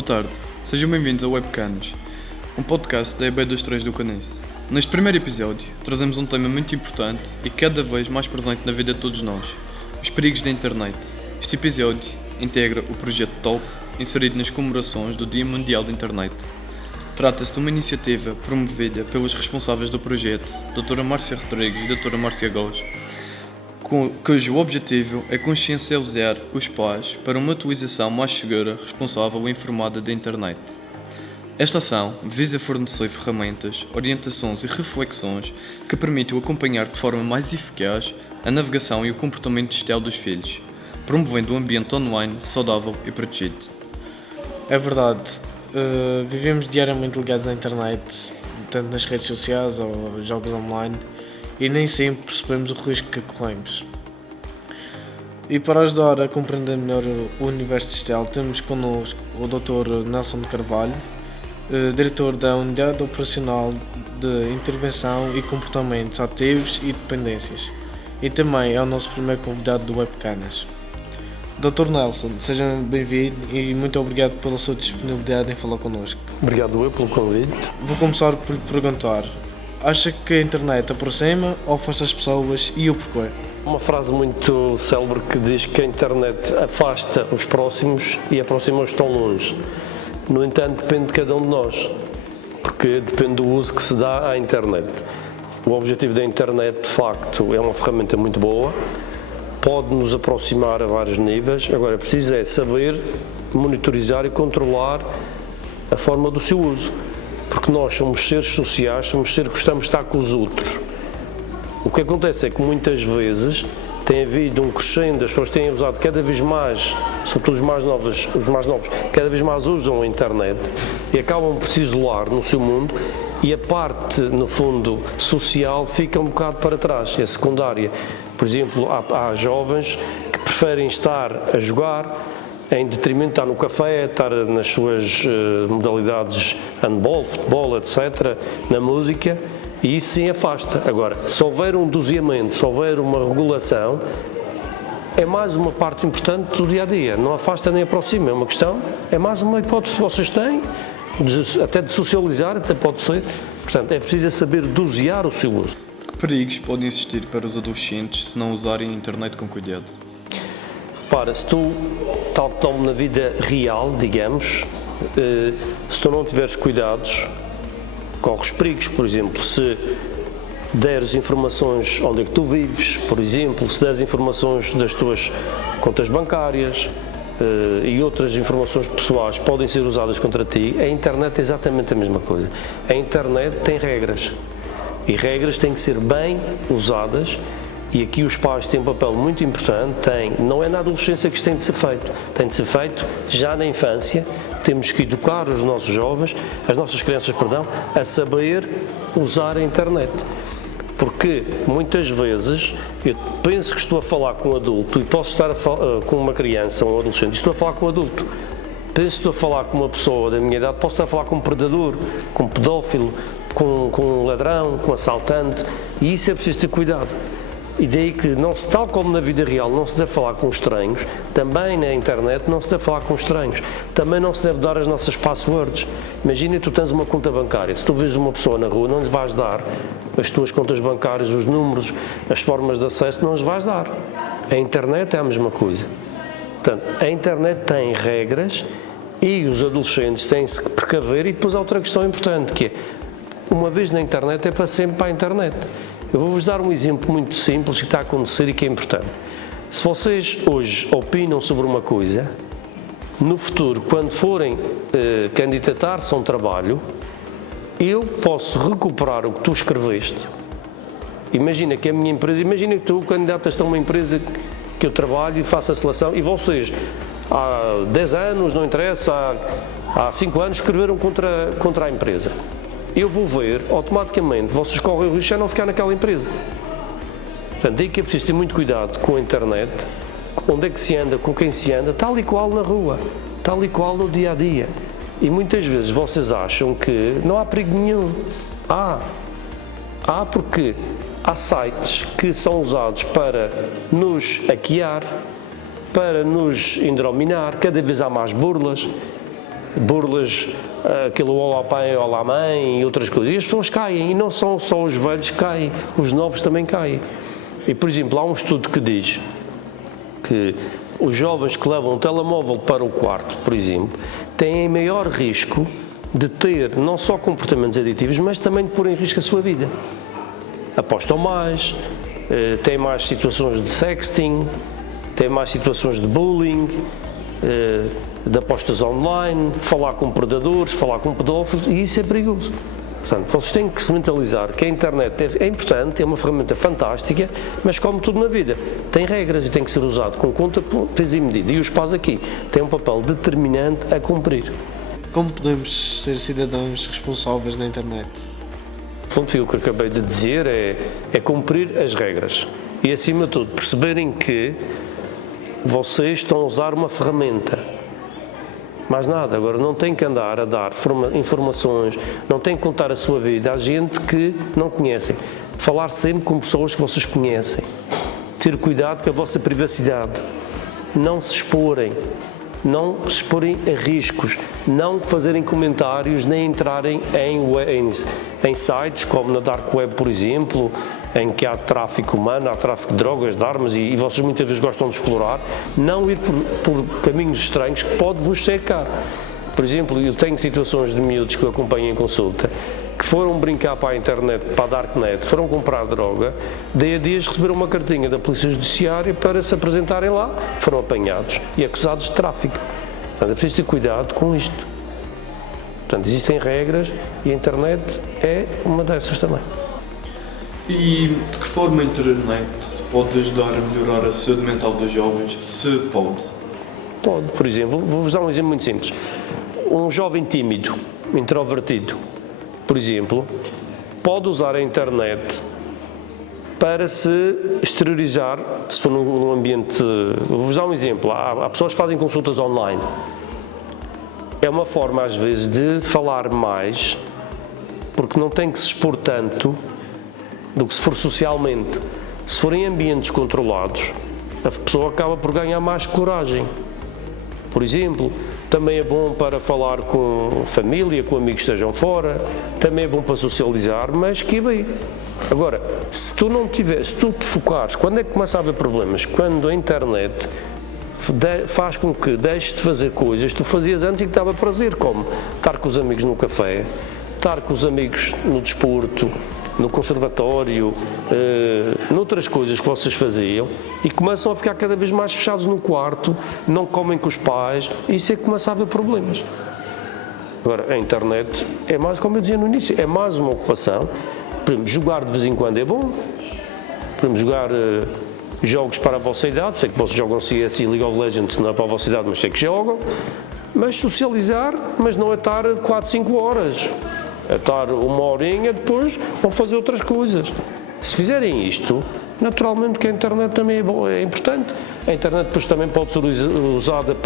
Boa tarde, sejam bem-vindos ao Webcanas, um podcast da EB23 do Canice. Neste primeiro episódio, trazemos um tema muito importante e cada vez mais presente na vida de todos nós, os perigos da internet. Este episódio integra o projeto TOP, inserido nas comemorações do Dia Mundial da Internet. Trata-se de uma iniciativa promovida pelos responsáveis do projeto, Dra. Márcia Rodrigues e Dra. Márcia Góes, cujo objetivo é consciencializar os pais para uma utilização mais segura, responsável e informada da internet. Esta ação visa fornecer ferramentas, orientações e reflexões que permitam acompanhar de forma mais eficaz a navegação e o comportamento digital dos filhos, promovendo um ambiente online saudável e protegido. É verdade, vivemos diariamente ligados à internet, tanto nas redes sociais ou jogos online, e nem sempre percebemos o risco que corremos. E para ajudar a compreender melhor o universo digital, temos connosco o Dr. Nelson de Carvalho, diretor da Unidade Operacional de Intervenção e Comportamentos Ativos e Dependências, e também é o nosso primeiro convidado do Webcanas. Dr. Nelson, seja bem-vindo e muito obrigado pela sua disponibilidade em falar connosco. Obrigado eu pelo convite. Vou começar por lhe perguntar, acha que a internet aproxima ou afasta as pessoas e o porquê? Uma frase muito célebre que diz que a internet afasta os próximos e aproxima os que estão longe. No entanto, depende de cada um de nós, porque depende do uso que se dá à internet. O objetivo da internet, de facto, é uma ferramenta muito boa, pode nos aproximar a vários níveis, agora preciso é saber monitorizar e controlar a forma do seu uso. Porque nós somos seres sociais, somos seres que gostamos de estar com os outros. O que acontece é que muitas vezes tem havido um crescendo, as pessoas têm usado cada vez mais, sobretudo os mais novos, cada vez mais usam a internet e acabam por se isolar no seu mundo e a parte, no fundo, social fica um bocado para trás, é secundária. Por exemplo, há jovens que preferem estar a jogar em detrimento de estar no café, estar nas suas modalidades handball, futebol, etc., na música, e isso sim afasta. Agora, se houver um doseamento, se houver uma regulação, é mais uma parte importante do dia-a-dia. Não afasta nem aproxima, é uma questão, é mais uma hipótese que vocês têm, até de socializar, até pode ser. Portanto, é preciso saber dosear o seu uso. Que perigos podem existir para os adolescentes se não usarem a internet com cuidado? Repara, se tu, tal como na vida real, digamos, se tu não tiveres cuidados, corres perigos. Por exemplo, se deres informações onde é que tu vives, por exemplo, se deres informações das tuas contas bancárias e outras informações pessoais podem ser usadas contra ti, a internet é exatamente a mesma coisa. A internet tem regras e regras têm que ser bem usadas. E aqui os pais têm um papel muito importante, não é na adolescência que isto tem de ser feito, tem de ser feito já na infância, temos que educar os nossos jovens, as nossas crianças, a saber usar a internet. Porque muitas vezes eu penso que estou a falar com um adulto e posso estar com uma criança ou um adolescente, estou a falar com um adulto. Penso que estou a falar com uma pessoa da minha idade, posso estar a falar com um predador, com um pedófilo, com um ladrão, com um assaltante, e isso é preciso ter cuidado. E daí que, tal como na vida real não se deve falar com estranhos, também na internet não se deve falar com estranhos. Também não se deve dar as nossas passwords. Imagina que tu tens uma conta bancária. Se tu vês uma pessoa na rua, não lhe vais dar as tuas contas bancárias, os números, as formas de acesso, não lhes vais dar. A internet é a mesma coisa. Portanto, a internet tem regras e os adolescentes têm-se que precaver. E depois há outra questão importante, que é, uma vez na internet é para sempre para a internet. Eu vou-vos dar um exemplo muito simples que está a acontecer e que é importante. Se vocês hoje opinam sobre uma coisa, no futuro, quando forem candidatar-se a um trabalho, eu posso recuperar o que tu escreveste. Imagina que a minha empresa, imagina que tu candidatas-te a uma empresa que eu trabalho e faço a seleção e vocês, há 10 anos, não interessa, há 5 anos, escreveram contra a empresa. Eu vou ver, automaticamente, vocês correm o risco de não ficar naquela empresa. Portanto, daí que é preciso ter muito cuidado com a internet, onde é que se anda, com quem se anda, tal e qual na rua, tal e qual no dia-a-dia. E muitas vezes vocês acham que não há perigo nenhum. Há porque há sites que são usados para nos hackear, para nos indrominar, cada vez há mais burlas. burlas, aquele olá pai, olá mãe e outras coisas. E as pessoas caem, e não são só os velhos que caem, os novos também caem. E, por exemplo, há um estudo que diz que os jovens que levam um telemóvel para o quarto, por exemplo, têm maior risco de ter não só comportamentos aditivos, mas também de pôr em risco a sua vida. Apostam mais, têm mais situações de sexting, têm mais situações de bullying, de apostas online, falar com predadores, falar com pedófilos, e isso é perigoso. Portanto, vocês têm que se mentalizar que a internet é importante, é uma ferramenta fantástica, mas como tudo na vida, tem regras e tem que ser usado com conta, peso e medida. E os pais aqui têm um papel determinante a cumprir. Como podemos ser cidadãos responsáveis na internet? O que acabei de dizer é cumprir as regras e, acima de tudo, perceberem que vocês estão a usar uma ferramenta. Mais nada, agora não tem que andar a dar informações, não tem que contar a sua vida à gente que não conhecem. Falar sempre com pessoas que vocês conhecem. Ter cuidado com a vossa privacidade. Não se exporem. Não se exporem a riscos. Não fazerem comentários nem entrarem em sites como na Dark Web, por exemplo, em que há tráfico humano, há tráfico de drogas, de armas e vocês muitas vezes gostam de explorar, não ir por caminhos estranhos que pode vos secar. Por exemplo, eu tenho situações de miúdos que eu acompanho em consulta que foram brincar para a internet, para a Darknet, foram comprar droga, daí a dias receberam uma cartinha da Polícia Judiciária para se apresentarem lá, foram apanhados e acusados de tráfico. Portanto, é preciso ter cuidado com isto. Portanto, existem regras e a internet é uma dessas também. E de que forma a internet pode ajudar a melhorar a saúde mental dos jovens, se pode? Pode, por exemplo, vou-vos dar um exemplo muito simples. Um jovem tímido, introvertido, por exemplo, pode usar a internet para se exteriorizar, se for num ambiente... Vou-vos dar um exemplo. Há pessoas que fazem consultas online. É uma forma, às vezes, de falar mais, porque não tem que se expor tanto do que se for socialmente. Se forem ambientes controlados, a pessoa acaba por ganhar mais coragem. Por exemplo, também é bom para falar com família, com amigos que estejam fora, também é bom para socializar, mas que bem. Agora, se tu te focares, quando é que começa a haver problemas? Quando a internet faz com que deixes de fazer coisas que tu fazias antes e que dava prazer, como estar com os amigos no café, estar com os amigos no desporto, no conservatório, noutras coisas que vocês faziam, e começam a ficar cada vez mais fechados no quarto, não comem com os pais, e isso é que começa a haver problemas. Agora, a internet é mais, como eu dizia no início, é mais uma ocupação. Por exemplo, jogar de vez em quando é bom, por exemplo, jogar jogos para a vossa idade, sei que vocês jogam CS e League of Legends, não é para a vossa idade, mas sei que jogam, mas socializar, mas não é estar 4, 5 horas. É estar uma horinha, depois vão fazer outras coisas. Se fizerem isto, naturalmente que a internet também é importante. A internet depois também pode ser usada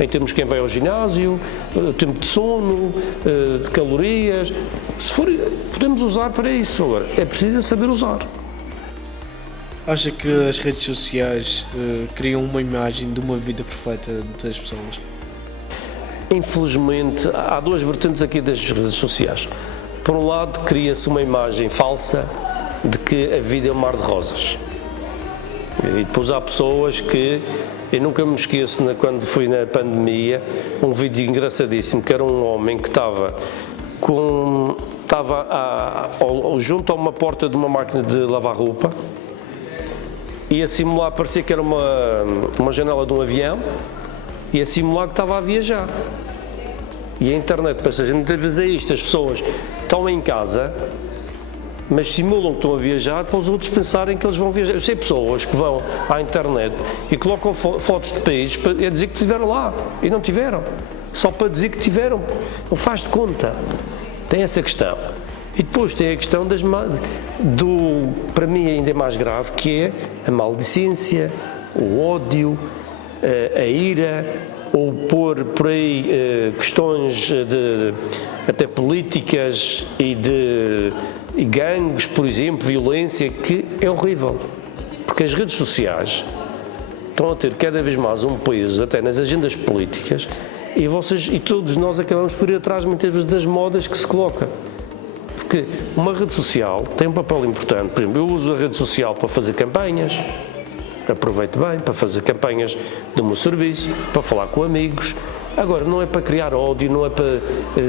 em termos de quem vai ao ginásio, tempo de sono, de calorias. Se for, podemos usar para isso. Agora, é preciso saber usar. Acha que as redes sociais criam uma imagem de uma vida perfeita das pessoas? Infelizmente, há duas vertentes aqui das redes sociais. Por um lado, cria-se uma imagem falsa de que a vida é um mar de rosas. E depois há pessoas que, eu nunca me esqueço, quando fui na pandemia, um vídeo engraçadíssimo, que era um homem que estava junto a uma porta de uma máquina de lavar roupa, e a simular, parecia que era uma janela de um avião, e a simular que estava a viajar. E a internet, para a gente muitas vezes é isto, as pessoas estão em casa, mas simulam que estão a viajar para os outros pensarem que eles vão viajar. Eu sei pessoas que vão à internet e colocam fotos de países para dizer que estiveram lá, e não tiveram, só para dizer que tiveram, não faz de conta. Tem essa questão. E depois tem a questão para mim ainda é mais grave, que é a maldicência, o ódio, a ira, ou pôr por aí questões até políticas e gangues, por exemplo, violência, que é horrível. Porque as redes sociais estão a ter cada vez mais um peso, até nas agendas políticas, E todos nós acabamos por ir atrás muitas vezes das modas que se coloca. Porque uma rede social tem um papel importante. Por exemplo, eu uso a rede social para fazer campanhas, aproveito bem, para fazer campanhas do meu serviço, para falar com amigos. Agora, não é para criar ódio, não é para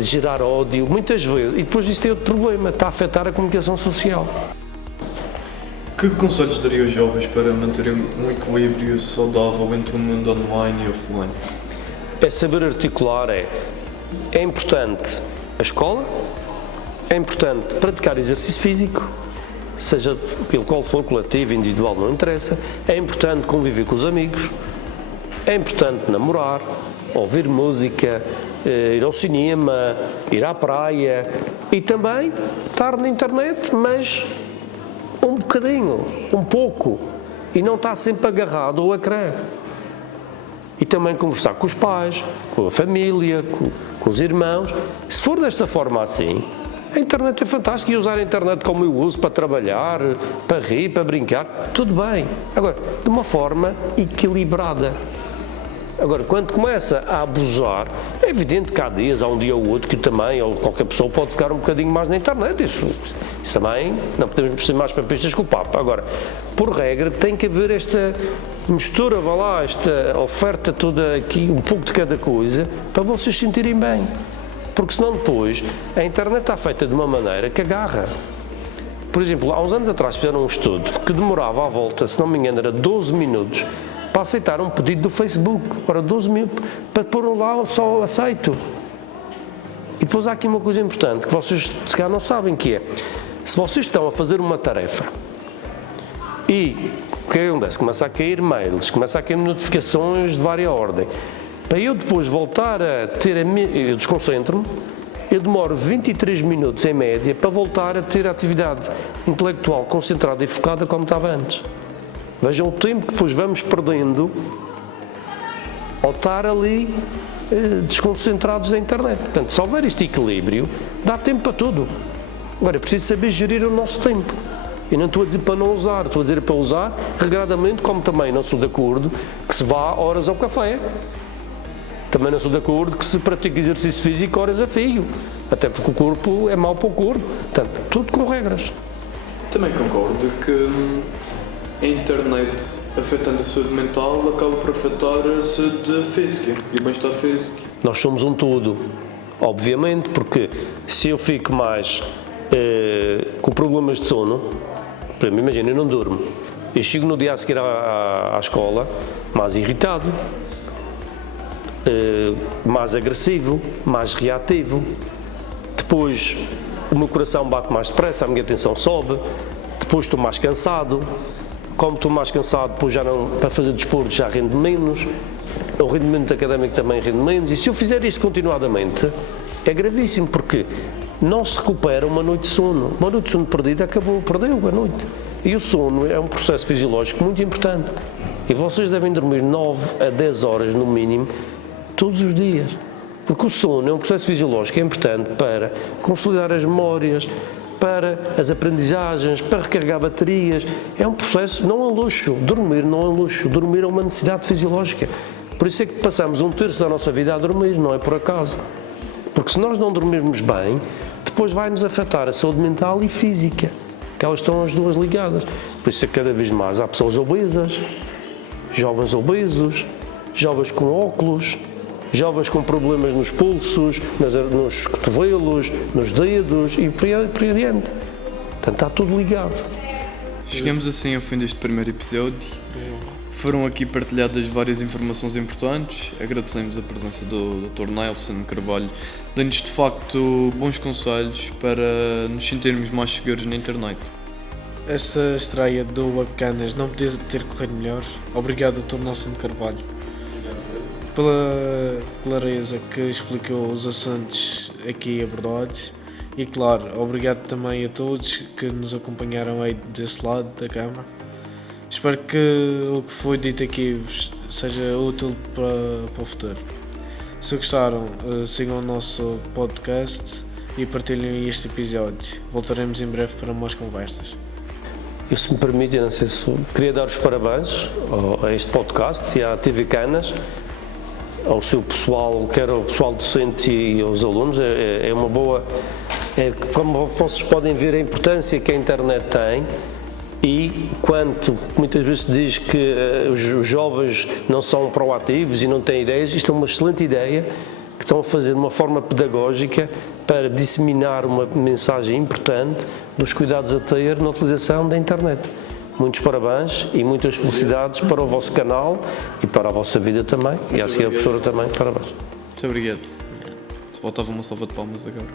gerar ódio, muitas vezes. E depois isso tem outro problema, está a afetar a comunicação social. Que conselhos daria aos jovens para manterem um equilíbrio saudável entre o mundo online e offline? É saber articular, é importante a escola, é importante praticar exercício físico, seja ele qual for, coletivo, individual, não interessa, é importante conviver com os amigos, é importante namorar, ouvir música, ir ao cinema, ir à praia e também estar na internet, mas um bocadinho, um pouco, e não estar sempre agarrado ao ecrã. E também conversar com os pais, com a família, com os irmãos. Se for desta forma assim, a internet é fantástica, e usar a internet como eu uso para trabalhar, para rir, para brincar, tudo bem. Agora, de uma forma equilibrada. Agora, quando começa a abusar, é evidente que há dias, há um dia ou outro que também, ou qualquer pessoa pode ficar um bocadinho mais na internet. Isso também, não podemos ser mais papistas que o Papa. Agora, por regra, tem que haver esta mistura, vá lá, esta oferta toda aqui, um pouco de cada coisa, para vocês se sentirem bem. Porque senão depois, a internet está feita de uma maneira que agarra. Por exemplo, há uns anos atrás fizeram um estudo que demorava à volta, se não me engano, era 12 minutos, para aceitar um pedido do Facebook. Ora, 12 minutos para pôr lá só aceito. E depois há aqui uma coisa importante que vocês se calhar não sabem, que é, se vocês estão a fazer uma tarefa e o que acontece? Começa a cair mails, começa a cair notificações de várias ordem. Para eu depois voltar a ter eu desconcentro-me, eu demoro 23 minutos em média para voltar a ter a atividade intelectual concentrada e focada como estava antes. Vejam o tempo que depois vamos perdendo ao estar ali desconcentrados da internet. Portanto, se houver este equilíbrio, dá tempo para tudo. Agora, é preciso saber gerir o nosso tempo. E não estou a dizer para não usar, estou a dizer para usar regradamente, como também não sou de acordo que se vá horas ao café. Também não sou de acordo que se pratique exercício físico horas a fio. Até porque o corpo é mau para o corpo. Portanto, tudo com regras. Também concordo que a internet, afetando a saúde mental, acaba por afetar a saúde física e o bem-estar físico. Nós somos um todo, obviamente, porque se eu fico mais com problemas de sono, para mim, imagina, eu não durmo. Eu chego no dia a seguir à escola mais irritado, mais agressivo, mais reativo. Depois o meu coração bate mais depressa, a minha tensão sobe. Depois estou mais cansado. Como estou mais cansado, depois já não, para fazer desporto já rende menos. O rendimento académico também rende menos. E se eu fizer isto continuadamente, é gravíssimo, porque não se recupera uma noite de sono. Uma noite de sono perdida acabou, perdeu a noite. E o sono é um processo fisiológico muito importante. E vocês devem dormir 9 a 10 horas no mínimo, todos os dias. Porque o sono é um processo fisiológico importante para consolidar as memórias, para as aprendizagens, para recarregar baterias. É um processo, não é um luxo. Dormir não é um luxo. Dormir é uma necessidade fisiológica. Por isso é que passamos um terço da nossa vida a dormir, não é por acaso. Porque se nós não dormirmos bem, depois vai-nos afetar a saúde mental e física, que elas estão as duas ligadas. Por isso é que cada vez mais há pessoas obesas, jovens obesos, jovens com óculos, jovens com problemas nos pulsos, nos cotovelos, nos dedos e por aí adiante. Portanto, está tudo ligado. Chegamos assim ao fim deste primeiro episódio. Foram aqui partilhadas várias informações importantes. Agradecemos a presença do Dr. Nelson Carvalho, dando-nos de facto bons conselhos para nos sentirmos mais seguros na internet. Esta estreia do Webcanas não podia ter corrido melhor. Obrigado, Dr. Nelson Carvalho, pela clareza que explicou os assuntos aqui abordados. E claro, obrigado também a todos que nos acompanharam aí desse lado da câmara. Espero que o que foi dito aqui seja útil para o futuro. Se gostaram, sigam o nosso podcast e partilhem este episódio. Voltaremos em breve para mais conversas. Eu, se me permitem, não sei se queria dar os parabéns a este podcast e à TV Canas ao seu pessoal, quer ao pessoal docente e aos alunos, é uma boa, como vocês podem ver a importância que a internet tem e quanto muitas vezes se diz que os jovens não são proativos e não têm ideias, isto é uma excelente ideia que estão a fazer de uma forma pedagógica para disseminar uma mensagem importante dos cuidados a ter na utilização da internet. Muitos parabéns e muitas felicidades para o vosso canal e para a vossa vida também. E assim a professora também, parabéns. Muito obrigado. Faltava uma salva de palmas agora.